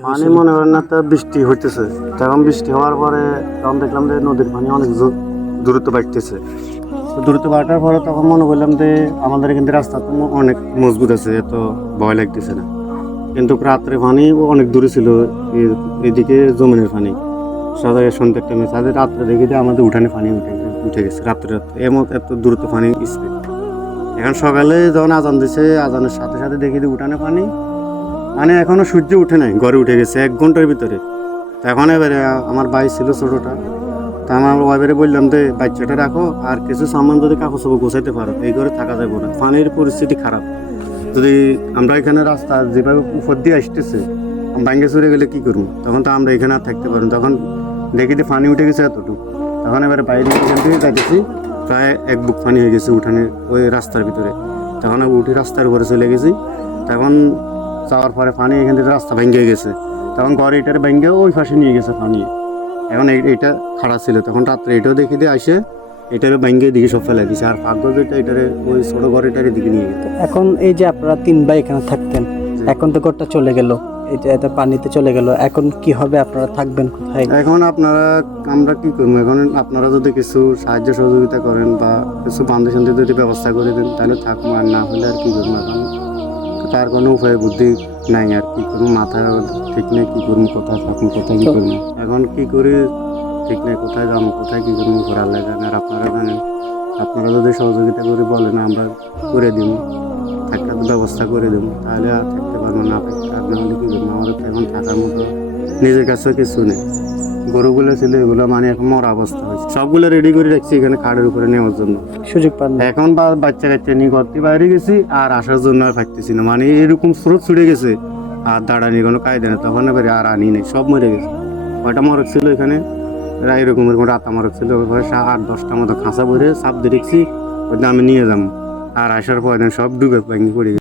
পানি মনে করেন না তো বৃষ্টি হইতেছে। তখন বৃষ্টি হওয়ার পরে তখন দেখলাম যে নদীর পানি অনেক জো- দ্রুত বাড়তেছে। তো দ্রুত বাড়ার পরে তখন মনে করলাম যে আমাদের কিন্তু রাস্তা তো অনেক মজবুত আছে, এত ভয় লাগতেছে না। কিন্তু রাত্রে পানি অনেক দূরে ছিল এদিকে জমিনের পানি। সকালে সন্ধ্যের টাইমে তাদের রাত্রে দেখে যে আমাদের উঠানে পানি উঠে উঠে গেছে রাত্রে রাত্রে। এমন এত দ্রুত পানি স্পিড এখন সকালে যখন আজান দিছে, আজানের সাথে সাথে দেখি যে উঠানে পানি মানে এখনও সূর্য উঠে নাই, ঘরে উঠে গেছে, এক ঘণ্টার ভিতরে। এখন এবারে আমার ভাই ছিল ছোটোটা। তা আমার এবারে বললাম যে বাচ্চাটা রাখো, আর কিছু সামান যদি কাগজ সাপড় গোছাইতে পারো, এই ঘরে থাকা যাবে না। পানির পরিস্থিতি খারাপ। যদি আমরা এখানে রাস্তা যেভাবে উপর দিয়ে আসতেছে ব্যাঙ্গে চড়ে গেলে কী করব? তখন তো আমরা এখানে আর থাকতে পারব তখন দেখি যে পানি উঠে গেছে এতটুকু। তখন এবারে বাইরে এখান থেকে যাইতেছি, প্রায় এক বুক পানি হয়ে গেছে উঠানে, ওই রাস্তার ভিতরে। তখন উঠে রাস্তার উপরে চলে গেছি। তখন যাওয়ার পরে পানি এখান থেকে রাস্তা ভেঙে গেছে। তখন ঘরে এটার ভেঙে ওই পাশে নিয়ে গেছে পানি। এখন এটা খারাপ ছিল। তখন রাত্রে এটাও দেখে দিয়ে আসে এটারে ভেঙে দিকে সব ফেলে দিছে। আর ভাগ্য যেটা এটারে ওই ছোট ঘর এটার দিকে নিয়ে গেছে। এখন এই যে আপনারা তিন ভাই এখানে থাকতেন এখন তো ঘরটা চলে গেল। এত পানিতে চলে গেল। এখন কি হবে? আপনারা থাকবেন কোথায়? এখন আপনারা আমরা কি করব? এখন আপনারা যদি কিছু সাহায্য সহযোগিতা করেন বা কিছু বান্ধব যদি ব্যবস্থা করে দেন তাহলে থাকব আর না হলে আর কি করব? এখন তার কোনো উপায় বুদ্ধি নাই আর কি করব মাথা ঠিক নেই কি করব কোথায় থাকুন কোথায় কি করব এখন কি করি ঠিক নেই কোথায় যাব কোথায় কি করব ঘোরার লাগে আর আপনারা জানেন আপনারা যদি সহযোগিতা করে বলেন আমরা করে দিব থাকার ব্যবস্থা করে দেবো তাহলে আর থাকতে পারব না আর না হলে কি করব? আমাদের তো এখন থাকার মতো নিজের কাছেও কিছু নেই। গরুগুলো ছিল এগুলো মানে এখন মরা অবস্থা হয়েছে। সবগুলো রেডি করে রাখছি এখানে খাড়ের উপরে নেওয়ার জন্য। সুযোগ পান এখন বা বাচ্চা কাচ্চা নিয়ে ঘর থেকে বাইরে গেছি আর আসার জন্য আর থাকতেছি না। মানে এরকম স্রোত ছুটে গেছে আর দাঁড়ানি কোনো কায়দা নেই। তখন এবারে আর আনি নেই সব মরে গেছে। কয়টা মরক ছিল এখানে? এরকম এরকম রাতা মরক ছিল। আট দশটা মতো খাঁচা ভরে সাপ দিয়ে রেখেছি ওইটা আমি নিয়ে যাব আর আসার পর সব ডুবে ভেঙে পড়ে।